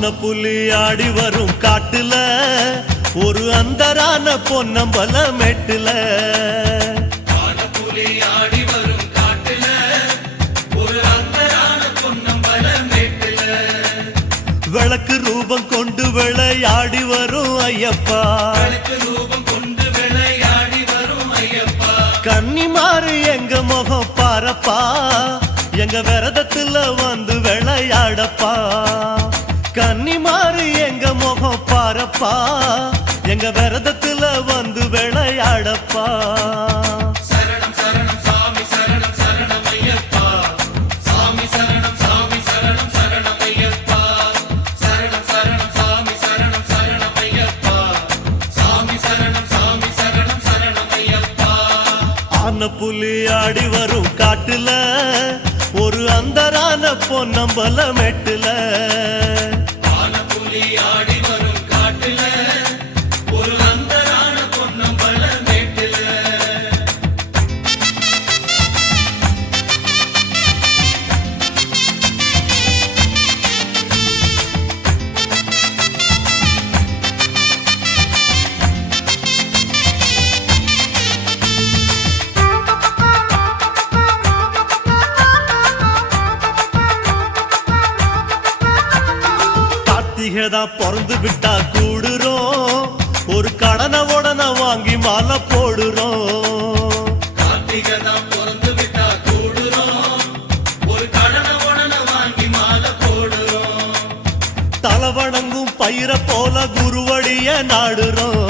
ஆன புலி ஆடி வரும் காட்டுல ஒரு அந்தரான பொன்னம்பல மெட்டுல விளக்கு ரூபம் கொண்டு விளையாடி வரும் ஐயப்பா கன்னிமாறு எங்க முகம் பாரப்பா எங்க விரதத்துல வந்து விளையாடப்பா கன்னிமாறு எங்க முகம் பாரப்பா எங்க விரதத்துல வந்து விளையாடப்பா புலி ஆடி வரும் காட்டுல ஒரு அந்தரான பொன்னம்பல மெட்டுல புலி ஆடி வரும் காட்டுல ஒரு அந்தரான பொன்னம்பல மெட்டுல பொறந்து விட்டா கூடுறோம் ஒரு கடனை உடனே வாங்கி மாலை போடுறோம் பொறந்து விட்டா கூடுறோம் ஒரு கடனை உடனே வாங்கி மாலை போடுறோம் தலவணங்கும் பயிர போல குருவடிய நாடுறோம்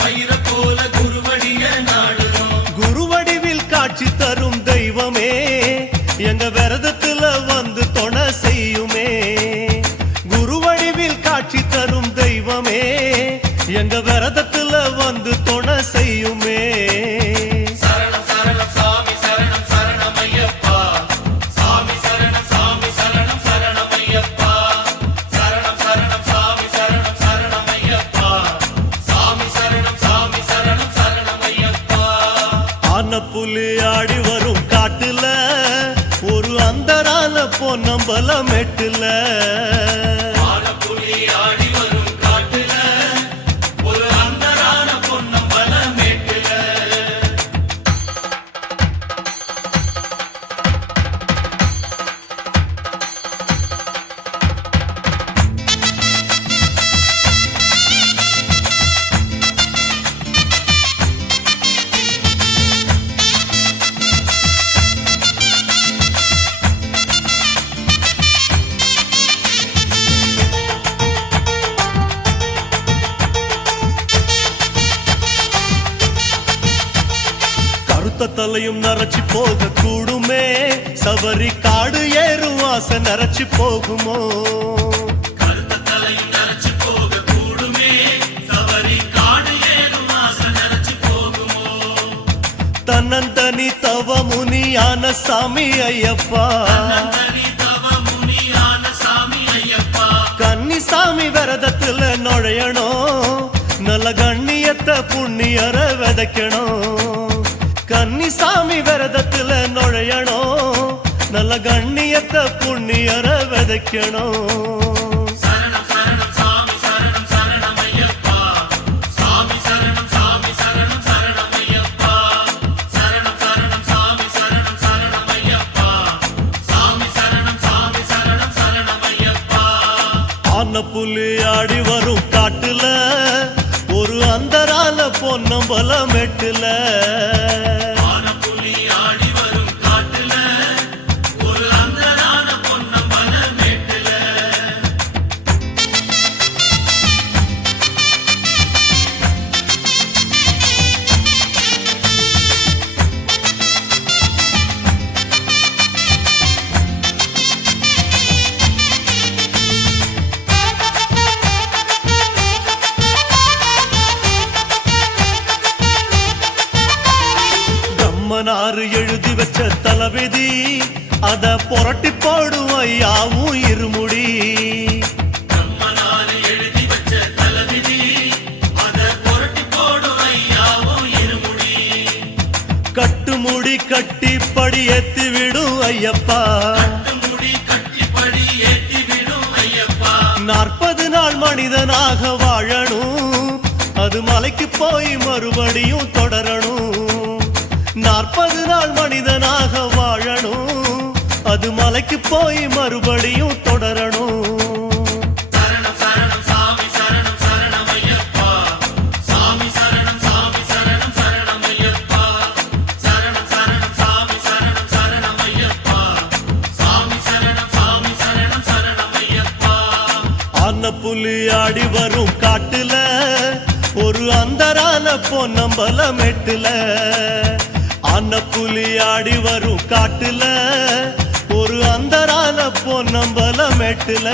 பயிர போல குருவடிய நாடுறோம் குருவடிவில் காட்சி தரும் தெய்வமே எங்க விரதத்துல வந்து துணை செய்யுமே காட்சி தரும் தெய்வமே எங்க விரதத்துல வந்து துணை செய்யுமே சரணம் சரணம் சாமி சரணம் சரணம் ஐயப்பா சாமி சரணம் சாமி சரணம் சரணம் ஐயப்பா சரணம் சரணம் சாமி சரணம் சரணம் ஐயப்பா சாமி சரணம் சாமி சரணம் சரணம் ஐயப்பா ஆன புலி ஆடி வரும் காட்டுல ஒரு அந்தரான பொன்னம்பல மெட்டுல தலையும் நரைச்சி போக கூடுமே சபரி காடு ஏறும் ஆசை நரைச்சி போகுமோ தன்னந்தனி தவ முனியான சாமி ஐயப்பா கன்னிசாமி விரதத்துல நுழையணும் நல்ல கண்ணியத்தை புண்ணியர விதைக்கணும் கன்னிசாமி விரதத்துல நுழையணும் நல்ல கண்ணியத்தை புண்ணியர விதைக்கணும் ஆன புலி ஆடி வரும் காட்டுல ஒரு அந்தரால பொன்னம்பல மெட்டுல நாறு எழுதி வச்ச தலவிதி அத புரட்டி போடும் ஐயாவும் இருமுடி கட்டுமுடி கட்டி படி ஏத்தி விடும் ஐயப்பா 40 நாள் மனிதனாக வாழணும், அது மலைக்கு போய் மறுபடியும் தொடரணும். 40 நாள் மனிதனாக வாழணும், அது மலைக்கு போய் மறுபடியும் தொடரணும். புலி ஆடி வரும் காட்டுல, ஒரு அந்தரான பொன்னம்பல மெட்டுல. ஆன புலி ஆடி வரும் காட்டுல, ஒரு அந்தரான பொன்னம்பல மெட்டுல.